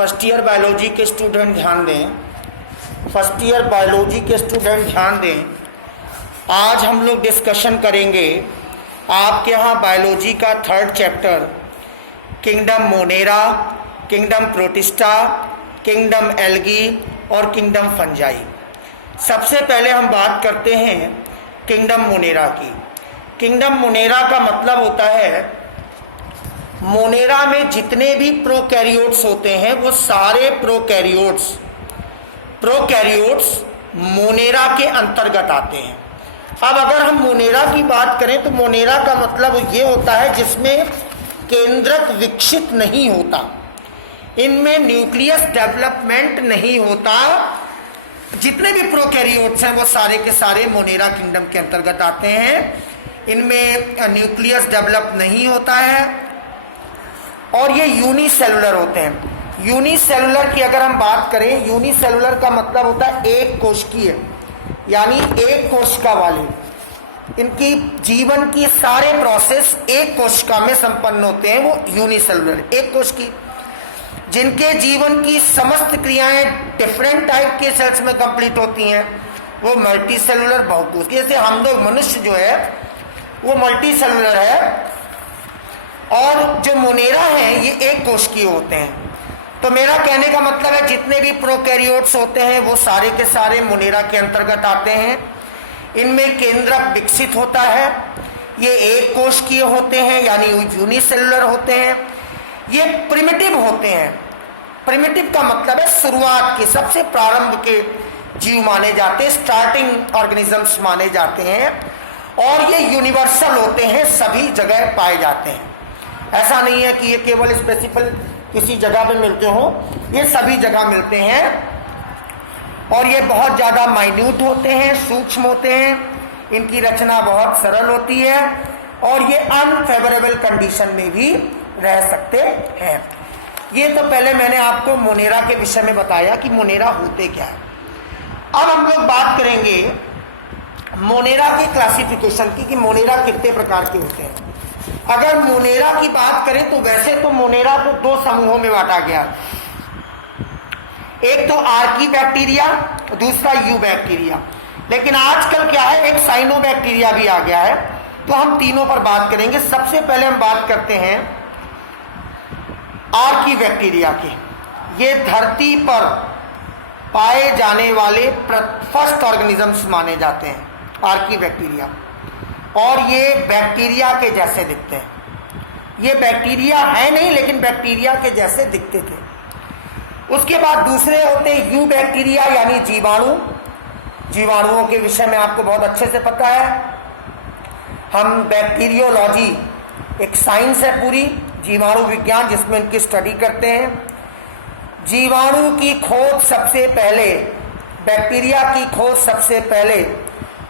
First year biology के student ध्यान दें। फर्स्ट ईयर बायोलॉजी के स्टूडेंट ध्यान दें। आज हम लोग डिस्कशन करेंगे आपके यहाँ बायोलॉजी का third chapter kingdom Monera, kingdom protista, kingdom algae और किंगडम फंजाई। सबसे पहले हम बात करते हैं किंगडम मोनेरा की। किंगडम मोनेरा का मतलब होता है मोनेरा में जितने भी प्रोकैरियोट्स होते हैं वो सारे प्रोकैरियोट्स मोनेरा के अंतर्गत आते हैं। अब अगर हम मोनेरा की बात करें तो मोनेरा का मतलब ये होता है जिसमें केंद्रक विकसित नहीं होता, इनमें न्यूक्लियस डेवलपमेंट नहीं होता। जितने भी प्रोकैरियोट्स हैं वो सारे के सारे मोनेरा किंगडम के अंतर्गत आते हैं। इनमें न्यूक्लियस डेवलप नहीं होता है और ये यूनिसेलुलर होते हैं। यूनिसेलुलर की अगर हम बात करें, यूनिसेलुलर का मतलब होता है एक कोशिकीय, यानी एक कोशिका वाले। इनकी जीवन की सारे प्रोसेस एक कोशिका में संपन्न होते हैं, वो यूनिसेलुलर एक कोशिकी। जिनके जीवन की समस्त क्रियाएं डिफरेंट टाइप के सेल्स में कंप्लीट होती हैं वो मल्टी सेलुलर बहुकोशिकीय। जैसे हम लोग मनुष्य जो है वो मल्टी सेलुलर है और जो मोनेरा है ये एक कोशिकीय होते हैं। तो मेरा कहने का मतलब है जितने भी प्रोकैरियोट्स होते हैं वो सारे के सारे मोनेरा के अंतर्गत आते हैं। इनमें केंद्रक विकसित होता है, ये एक कोशिकीय होते हैं यानी यूनिसेलुलर होते हैं। ये प्रिमिटिव होते हैं। प्रिमिटिव का मतलब है शुरुआत के, सबसे प्रारंभ के जीव माने जाते हैं, स्टार्टिंग ऑर्गेनिजम्स माने जाते हैं। और ये यूनिवर्सल होते हैं, सभी जगह पाए जाते हैं। ऐसा नहीं है कि ये केवल स्पेसिफिक किसी जगह पे मिलते हो, ये सभी जगह मिलते हैं। और ये बहुत ज़्यादा माइन्यूट होते हैं, सूक्ष्म होते हैं। इनकी रचना बहुत सरल होती है और ये अनफेवरेबल कंडीशन में भी रह सकते हैं। ये तो पहले मैंने आपको मोनेरा के विषय में बताया कि मोनेरा होते क्या है। अब हम लोग बात करेंगे मोनेरा की क्लासिफिकेशन की कि मोनेरा कितने प्रकार के होते हैं। अगर मोनेरा की बात करें तो वैसे तो मोनेरा को दो समूहों में बांटा गया, एक तो आर्की बैक्टीरिया, दूसरा यू बैक्टीरिया। लेकिन आजकल क्या है, एक साइनो बैक्टीरिया भी आ गया है। तो हम तीनों पर बात करेंगे। सबसे पहले हम बात करते हैं आर्की बैक्टीरिया की। ये धरती पर पाए जाने वाले फर्स्ट ऑर्गेनिजम्स माने जाते हैं आर्की बैक्टीरिया, और ये बैक्टीरिया के जैसे दिखते हैं। ये बैक्टीरिया है नहीं लेकिन बैक्टीरिया के जैसे दिखते थे। उसके बाद दूसरे होते हैं यू बैक्टीरिया यानी जीवाणु। जीवाणुओं के विषय में आपको बहुत अच्छे से पता है। हम बैक्टीरियोलॉजी एक साइंस है पूरी, जीवाणु विज्ञान, जिसमें इनकी स्टडी करते हैं। जीवाणु की खोज सबसे पहले, बैक्टीरिया की खोज सबसे पहले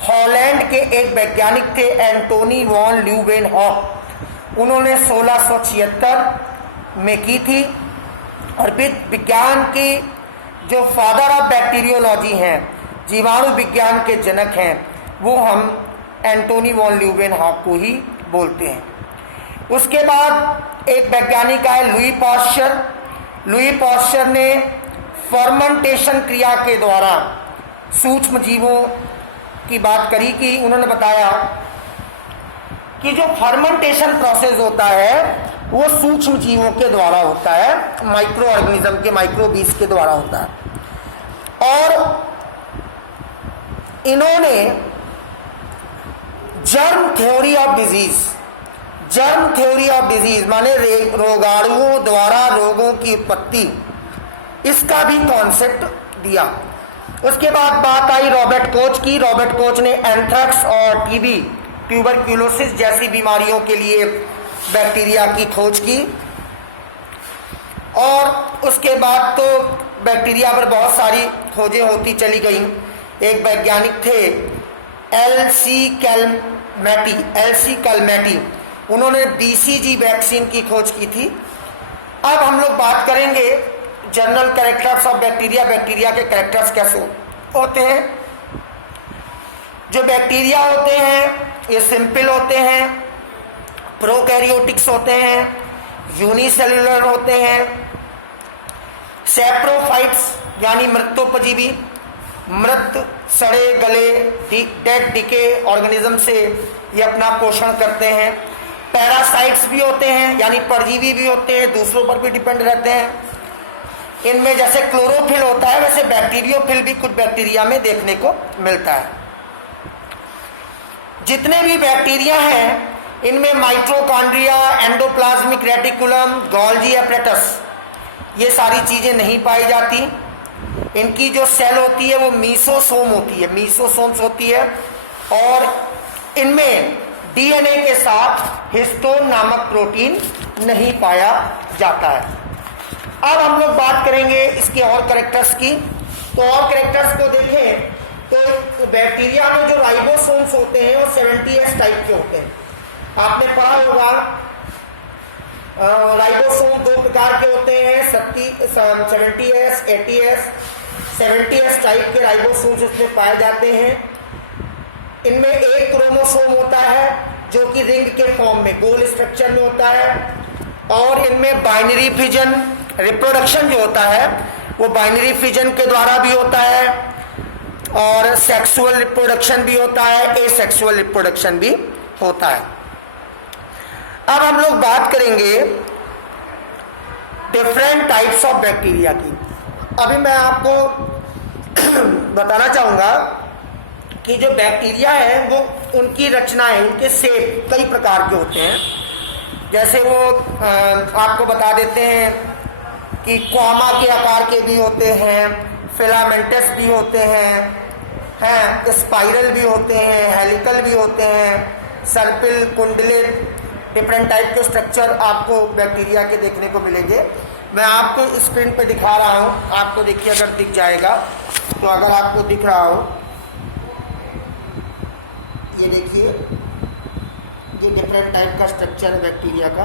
हॉलैंड के एक वैज्ञानिक थे एंटोनी वॉन ल्यूवेनहॉक। उन्होंने 1676 में की थी। और विज्ञान की जो फादर ऑफ बैक्टीरियोलॉजी हैं, जीवाणु विज्ञान के जनक हैं, वो हम एंटोनी वॉन ल्यूवेनहॉक को ही बोलते हैं। उसके बाद एक वैज्ञानिक आए लुई पाश्चर। लुई पाश्चर ने फर्मेंटेशन क्रिया के द्वारा सूक्ष्म जीवों की बात करी कि उन्होंने बताया कि जो फर्मेंटेशन प्रोसेस होता है वो सूक्ष्म जीवों के द्वारा होता है, माइक्रो ऑर्गेनिज्म के, माइक्रोबीज के द्वारा होता है। और इन्होंने जर्म थ्योरी ऑफ डिजीज माने रोगाणुओं द्वारा रोगों की उत्पत्ति, इसका भी कॉन्सेप्ट दिया। उसके बाद बात आई रॉबर्ट कोच की। रॉबर्ट कोच ने एंथ्रेक्स और टीबी, ट्यूबरक्यूलोसिस जैसी बीमारियों के लिए बैक्टीरिया की खोज की। और उसके बाद तो बैक्टीरिया पर बहुत सारी खोजें होती चली गई। एक वैज्ञानिक थे एल.सी. कैलमेटी, उन्होंने BCG वैक्सीन की खोज की थी। अब हम लोग बात करेंगे general characters of bacteria. Bacteria के कैरेक्टर्स कैसे होते हैं। जो बैक्टीरिया होते हैं ये सिंपल होते हैं, प्रोकैरियोटिक्स होते हैं, यूनिसेलुलर होते हैं, सैप्रोफाइट्स यानी मृत्योपजीवी, मृत सड़े गले डेड डिके ऑर्गेनिज्म से ये अपना पोषण करते हैं। पैरासाइट्स भी होते हैं यानी परजीवी भी होते हैं, दूसरों पर भी डिपेंड रहते हैं। इनमें जैसे क्लोरोफिल होता है वैसे बैक्टीरियोफिल भी कुछ बैक्टीरिया में देखने को मिलता है। जितने भी बैक्टीरिया हैं इनमें mitochondria, endoplasmic reticulum, Golgi apparatus ये सारी चीजें नहीं पाई जाती। इनकी जो सेल होती है वो मीसोसोम होती है, मीसोसोम्स होती है, और इनमें डीएनए के साथ हिस्टोन नामक प्रोटीन नहीं पाया जाता है। अब हम लोग बात करेंगे इसके और कैरेक्टर्स की। तो और कैरेक्टर्स को देखें तो बैक्टीरिया में जो राइबोसोम्स होते हैं वो 70S टाइप के होते हैं। आपने पढ़ा होगा राइबोसोम 2 प्रकार के होते हैं, 70S, 80S, 70S टाइप के राइबोसोम्स इसमें पाए जाते हैं। इनमें एक क्रोमोसोम होता है जो कि रिंग के फॉर्म में गोल स्ट्रक्चर में होता है, और इनमें बाइनरी फिजन रिप्रोडक्शन जो होता है वो बाइनरी फिजन के द्वारा भी होता है, और सेक्सुअल रिप्रोडक्शन भी होता है, एसेक्सुअल रिप्रोडक्शन भी होता है। अब हम लोग बात करेंगे डिफरेंट टाइप्स ऑफ बैक्टीरिया की। अभी मैं आपको बताना चाहूंगा कि जो बैक्टीरिया है वो उनकी रचनाएं, उनके शेप कई प्रकार के होते हैं। जैसे वो आपको बता देते हैं कि क्वामा के आकार के भी होते हैं, फिलामेंटस भी होते हैं, स्पाइरल भी होते हैं, हेलिकल भी होते हैं, सर्पिल, कुंडलित, डिफरेंट टाइप के स्ट्रक्चर आपको बैक्टीरिया के देखने को मिलेंगे। मैं आपको स्क्रीन पे दिखा रहा हूँ, आपको देखिए अगर दिख जाएगा तो, अगर आपको दिख रहा हो ये देखिए, ये डिफरेंट टाइप का स्ट्रक्चर है बैक्टीरिया का,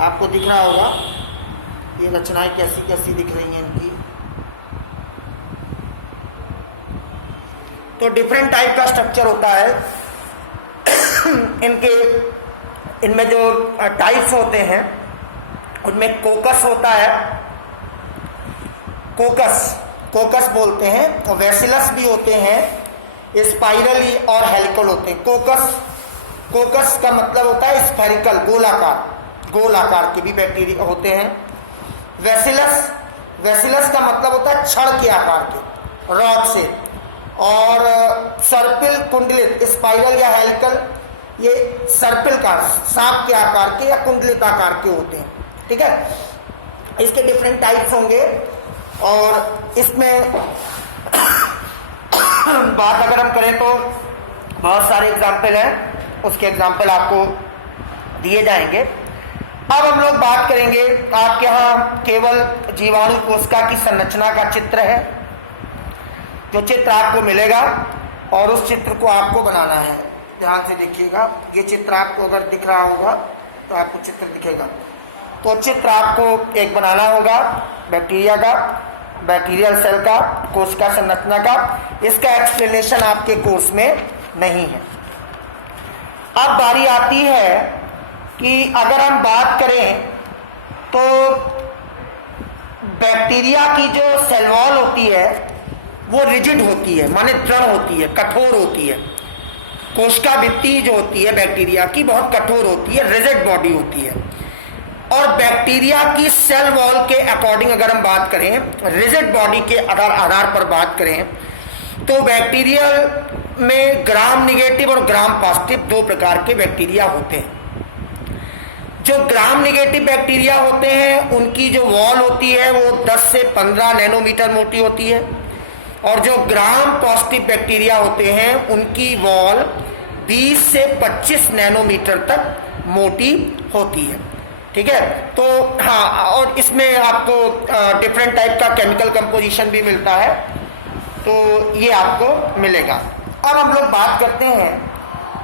आपको दिख रहा होगा। ये रचनाएं कैसी कैसी दिख रही हैं इनकी। तो डिफरेंट टाइप का स्ट्रक्चर होता है इनमें जो टाइप्स होते हैं उनमें कोकस होता है, कोकस बोलते हैं, और वेसिलस भी होते हैं, स्पाइरल और हेलिकल होते हैं। कोकस का मतलब होता है स्फेरिकल, गोल आकार के भी बैक्टीरिया होते हैं। वेसिलस का मतलब होता है छड़ के आकार के, रॉड से। और सर्पिल, कुंडलित, स्पाइरल या हेलिकल ये सर्पिल का, सांप के आकार के या कुंडलित आकार के होते हैं। ठीक है, इसके डिफरेंट टाइप्स होंगे। और इसमें बात अगर हम करें तो बहुत सारे एग्जाम्पल हैं, उसके एग्जाम्पल आपको दिए जाएंगे। अब हम लोग बात करेंगे, आपके यहाँ केवल जीवाणु कोशिका की संरचना का चित्र है, जो चित्र आपको मिलेगा और उस चित्र को आपको बनाना है। ध्यान से देखिएगा, ये चित्र आपको अगर दिख रहा होगा तो आपको चित्र दिखेगा। तो चित्र आपको एक बनाना होगा बैक्टीरिया का, बैक्टीरियल सेल का, कोशिका संरचना का। इसका एक्सप्लेनेशन आपके कोर्स में नहीं है। अब बारी आती है कि अगर हम बात करें तो बैक्टीरिया की जो सेल वॉल होती है वो रिजिड होती है, माने दृढ़ होती है, कठोर होती है। कोशिका भित्ति जो होती है बैक्टीरिया की बहुत कठोर होती है, रिजिड बॉडी होती है। और बैक्टीरिया की सेल वॉल के अकॉर्डिंग अगर हम बात करें, रिजिड बॉडी के आधार पर बात करें, तो बैक्टीरियल में ग्राम निगेटिव और ग्राम पॉजिटिव 2 प्रकार के बैक्टीरिया होते हैं। जो ग्राम निगेटिव बैक्टीरिया होते हैं उनकी जो वॉल होती है वो 10 से 15 नैनोमीटर मोटी होती है, और जो ग्राम पॉजिटिव बैक्टीरिया होते हैं उनकी वॉल 20 से 25 नैनोमीटर तक मोटी होती है। ठीक है, तो हाँ, और इसमें आपको डिफरेंट टाइप का केमिकल कंपोजिशन भी मिलता है, तो ये आपको मिलेगा। अब हम लोग बात करते हैं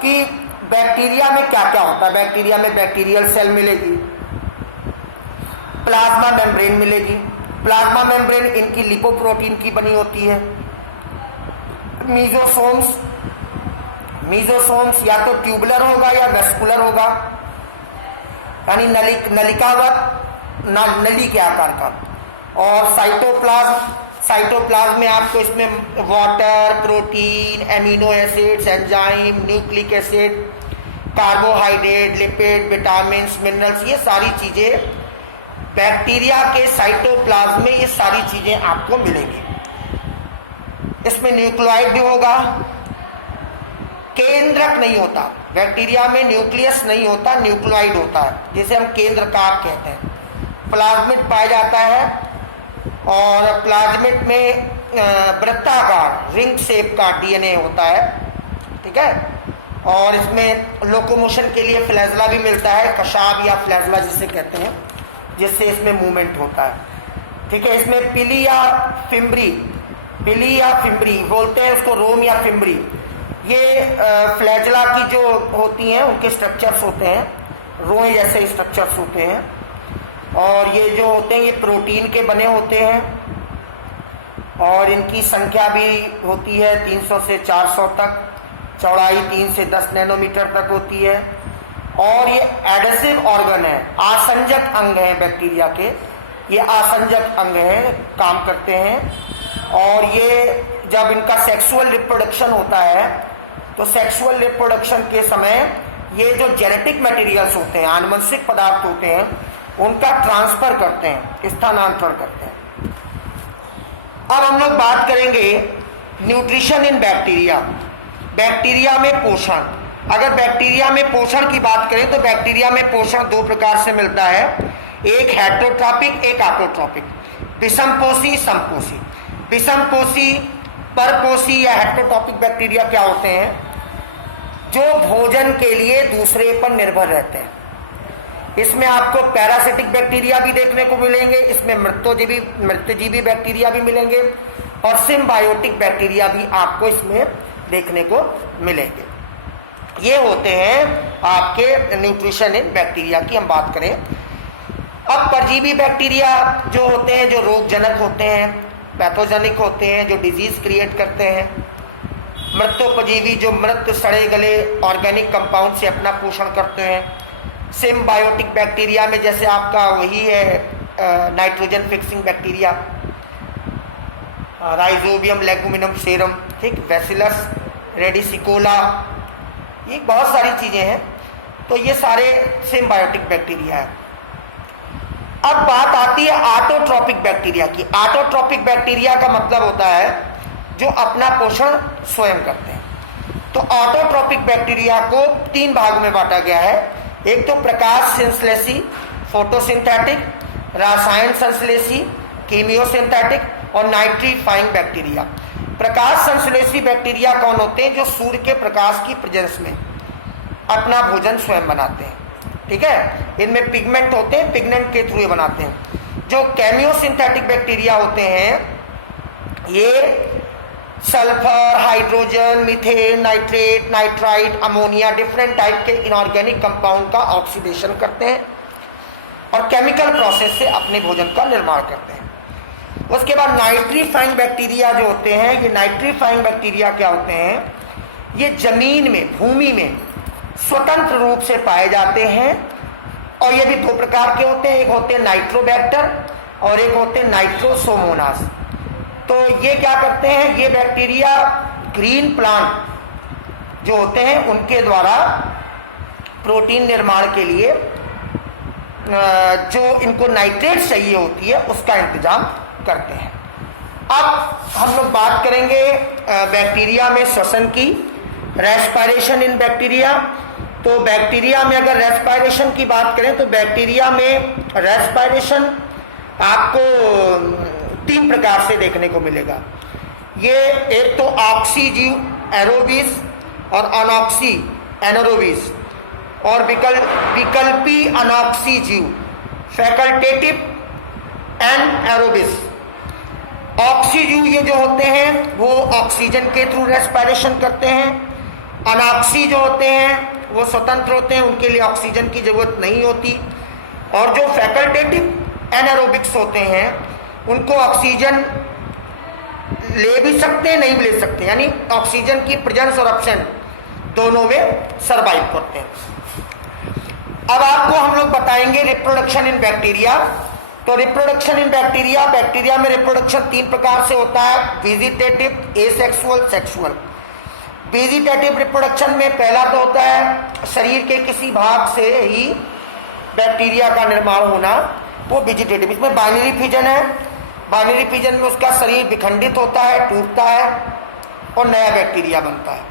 कि बैक्टीरिया में क्या क्या होता है। बैक्टीरिया में बैक्टीरियल सेल मिलेगी, प्लाज्मा मेम्ब्रेन मिलेगी। प्लाज्मा मेम्ब्रेन इनकी लिपोप्रोटीन की बनी होती है। मीजोसोम्स या तो ट्यूबुलर होगा या वेस्कुलर होगा, यानी नलिकावत, नली के आकार का। और साइटोप्लाज्म में आपको इसमें water, protein, amino acids, enzyme, nucleic acid, carbohydrate, lipid, vitamin, minerals, ये सारी चीजें बैक्टीरिया के साइटोप्लाज्म में, ये सारी चीजें आपको मिलेंगी। इसमें न्यूक्लियोइड भी होगा, केंद्रक नहीं होता। बैक्टीरिया में न्यूक्लियस नहीं होता, न्यूक्लियोइड होता है, जिसे हम केंद्रकाक कहते हैं। प्लाज्मिड पाया जाता है और प्लाज्मिड में वृत्ताकार रिंग शेप का डीएनए होता है, ठीक है। और इसमें लोकोमोशन के लिए फ्लैजला भी मिलता है, कशाब या फ्लैजला जिसे कहते हैं, जिससे इसमें मूवमेंट होता है, ठीक है। इसमें पिली या फिम्बरी बोलते हैं उसको, रोम या फिम्बरी, ये फ्लैजला की जो होती हैं उनके स्ट्रक्चर्स होते हैं, रोए जैसे स्ट्रक्चर्स होते हैं। और ये जो होते हैं ये प्रोटीन के बने होते हैं और इनकी संख्या भी होती है 300 से 400 तक, चौड़ाई 3 से 10 नैनोमीटर तक होती है। और ये एडेसिव ऑर्गन है, आसंजक अंग है बैक्टीरिया के, ये आसंजक अंग है, काम करते हैं। और ये जब इनका सेक्सुअल रिप्रोडक्शन होता है तो सेक्सुअल रिप्रोडक्शन के समय ये जो जेनेटिक मटेरियल्स होते हैं, आनुवंशिक पदार्थ होते हैं, उनका ट्रांसफर करते हैं, स्थानांतरण करते हैं। अब हम लोग बात करेंगे न्यूट्रिशन इन बैक्टीरिया, बैक्टीरिया में पोषण। अगर बैक्टीरिया में पोषण की बात करें तो बैक्टीरिया में पोषण दो प्रकार से मिलता है, एक हेटेरोट्रॉपिक, एक ऑटोट्रॉपिक। विषमपोषी, समपोषी। विषमपोषी, परपोषी या हेटेरोट्रॉपिक बैक्टीरिया क्या होते हैं? जो भोजन के लिए दूसरे पर निर्भर रहते हैं। इसमें आपको पैरासिटिक बैक्टीरिया भी देखने को मिलेंगे, इसमें मृतजीवी बैक्टीरिया भी मिलेंगे और सिम्बायोटिक बैक्टीरिया भी आपको इसमें देखने को मिलेंगे। ये होते हैं आपके न्यूट्रिशन इन बैक्टीरिया की हम बात करें। अब परजीवी बैक्टीरिया जो होते हैं, जो रोगजनक होते हैं, पैथोजेनिक होते हैं, जो डिजीज क्रिएट करते हैं। मृतोपजीवी जो मृत सड़े गले ऑर्गेनिक कंपाउंड से अपना पोषण करते हैं। सिम्बायोटिक बैक्टीरिया में जैसे आपका वही है nitrogen fixing bacteria, Rhizobium leguminosarum, ठीक, बैसिलस रेडिसिकोला, ये बहुत सारी चीजें हैं। तो ये सारे सिम्बायोटिक बैक्टीरिया है। अब बात आती है ऑटोट्रॉपिक बैक्टीरिया की। ऑटोट्रॉपिक बैक्टीरिया का मतलब होता है जो अपना पोषण स्वयं करते हैं। तो ऑटोट्रॉपिक बैक्टीरिया को 3 भाग में बांटा गया है। एक तो प्रकाश संश्लेषी फोटोसिंथेटिक, रसायन संश्लेषी कीमियोसिंथेटिक और नाइट्रीफाइंग बैक्टीरिया। प्रकाश संश्लेषी बैक्टीरिया कौन होते हैं? जो सूर्य के प्रकाश की प्रेजेंस में अपना भोजन स्वयं बनाते हैं, ठीक है। इनमें पिगमेंट होते हैं, पिगमेंट के थ्रू बनाते हैं। जो केमियोसिंथेटिक बैक्टीरिया होते हैं ये sulphur, hydrogen, methane, nitrate, nitrite, ammonia, different type के इनऑर्गेनिक कंपाउंड का ऑक्सीडेशन करते हैं और केमिकल प्रोसेस से अपने भोजन का निर्माण करते हैं। उसके बाद नाइट्रीफाइंग बैक्टीरिया जो होते हैं, ये नाइट्रीफाइंग बैक्टीरिया क्या होते हैं? ये जमीन में, भूमि में स्वतंत्र रूप से पाए जाते हैं और ये भी 2 प्रकार के होते हैं। एक होते हैं नाइट्रोबैक्टर और एक होते हैं नाइट्रोसोमोनास। तो ये क्या करते हैं? ये बैक्टीरिया ग्रीन प्लांट जो होते हैं उनके द्वारा प्रोटीन निर्माण के लिए जो इनको नाइट्रेट चाहिए होती है उसका इंतजाम करते हैं। अब हम लोग बात करेंगे बैक्टीरिया में श्वसन की, रेस्पिरेशन इन बैक्टीरिया। तो बैक्टीरिया में अगर रेस्पिरेशन की बात करें तो बैक्टीरिया में रेस्पिरेशन आपको 3 प्रकार से देखने को मिलेगा। ये एक तो ऑक्सीजीव एरोबिस और अनऑक्सी एनारोबिस और विकल्पी अनऑक्सीजीव फैकल्टेटिव एंड एरोबिस। ऑक्सीजीव ये जो होते हैं वो ऑक्सीजन के थ्रू रेस्पिरेशन करते हैं। अनऑक्सी जो होते हैं वो स्वतंत्र होते हैं, उनके लिए ऑक्सीजन की जरूरत नहीं होती। और जो फैकल्टेटिव एनारोबिक्स होते हैं उनको ऑक्सीजन ले भी सकते हैं, नहीं भी ले सकते, यानी ऑक्सीजन की प्रेजेंस और एब्सेंस दोनों में सरवाइव करते हैं। अब आपको हम लोग बताएंगे रिप्रोडक्शन इन बैक्टीरिया। तो रिप्रोडक्शन इन बैक्टीरिया, बैक्टीरिया में रिप्रोडक्शन 3 प्रकार से होता है, vegetative, asexual, sexual. Vegetative reproduction में पहला तो होता है शरीर के किसी भाग से ही बैक्टीरिया का निर्माण होना, वो वेजिटेटिव। इसमें बाइनरी फिजन है, बाइनरी फिजन में उसका शरीर विखंडित होता है, टूटता है और नया बैक्टीरिया बनता है।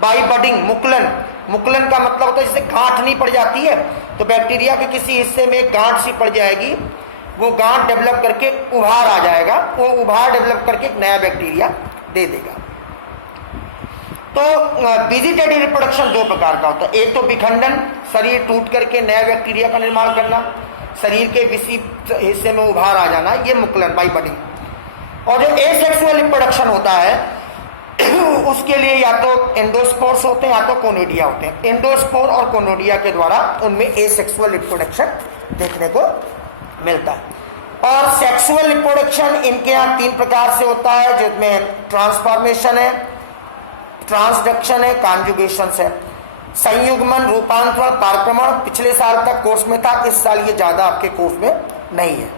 बाई बडिंग, मुकुलन, मुकुलन का मतलब होता है जैसे गांठ नहीं पड़ जाती है, तो बैक्टीरिया के किसी हिस्से में गांठ सी पड़ जाएगी, वो गांठ डेवलप करके उभार आ जाएगा, वो उभार डेवलप करके एक नया बैक्टीरिया दे देगा। तो वेजिटेटिव रिप्रोडक्शन 2 प्रकार का होता है, एक तो विखंडन, शरीर टूट करके नया बैक्टीरिया का निर्माण करना, शरीर के किसी हिस्से में उभार आ जाना, ये मुकुलन, बाई बडिंग। और जो एसेक्सुअल रिप्रोडक्शन होता है उसके लिए या तो एंडोस्पोर्स होते हैं या तो कोनोडिया होते हैं। एंडोस्पोर और कोनोडिया के द्वारा उनमें एसेक्सुअल रिप्रोडक्शन देखने को मिलता है। और सेक्सुअल रिप्रोडक्शन इनके यहाँ 3 प्रकार से होता है, जिसमें ट्रांसफॉर्मेशन है, ट्रांसडक्शन है, कॉन्जुगेशन है। संयुग्मन, रूपांतरण, पारक्रमण पिछले साल तक कोर्स में था, इस साल ये ज्यादा आपके कोर्स में नहीं है।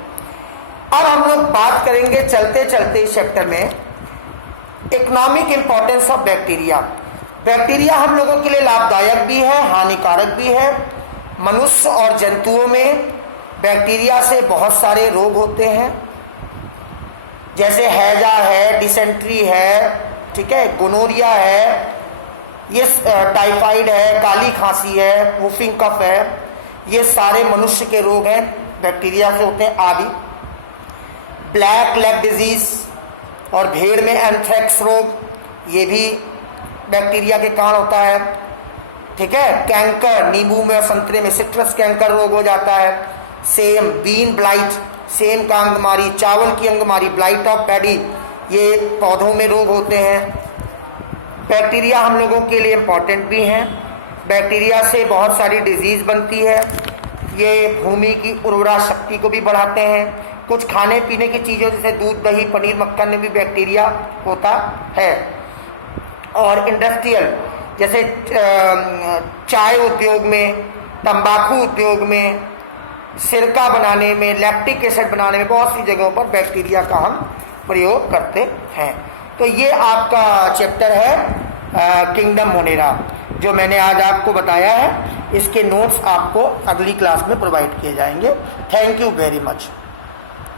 अब हम लोग बात करेंगे चलते चलते इस चैप्टर में economic importance of bacteria. Bacteria हम लोगों के लिए लाभदायक भी है, हानिकारक भी है। मनुष्य और जंतुओं में बैक्टीरिया से बहुत सारे रोग होते हैं, जैसे हैजा है, डिसेंट्री है, ठीक है, गोनोरिया है, ये टाइफाइड है, काली खांसी है, वुफिंग कफ है, ये सारे मनुष्य के रोग हैं, बैक्टीरिया से होते हैं। आदि ब्लैक लेग डिजीज और भेड़ में एंथ्रेक्स रोग, ये भी बैक्टीरिया के कारण होता है, ठीक है। कैंकर, नींबू में और संतरे में सिट्रस कैंकर रोग हो जाता है। सेम, बीन ब्लाइट, सेम का अंगमारी, चावल की अंगमारी, ब्लाइट ऑफ पैडी, ये पौधों में रोग होते हैं। बैक्टीरिया हम लोगों के लिए इम्पॉर्टेंट भी हैं। बैक्टीरिया से बहुत सारी डिजीज बनती है, ये भूमि की उर्वरा शक्ति को भी बढ़ाते हैं। कुछ खाने पीने की चीज़ों जैसे दूध, दही, पनीर, मक्खन में भी बैक्टीरिया होता है। और इंडस्ट्रियल जैसे चाय उद्योग में, तंबाकू उद्योग में, सिरका बनाने में, लैक्टिक एसिड बनाने में, बहुत सी जगहों पर बैक्टीरिया का हम प्रयोग करते हैं। तो ये आपका चैप्टर है किंगडम मोनेरा, जो मैंने आज आपको बताया है। इसके नोट्स आपको अगली क्लास में प्रोवाइड किए जाएंगे। Thank you very much.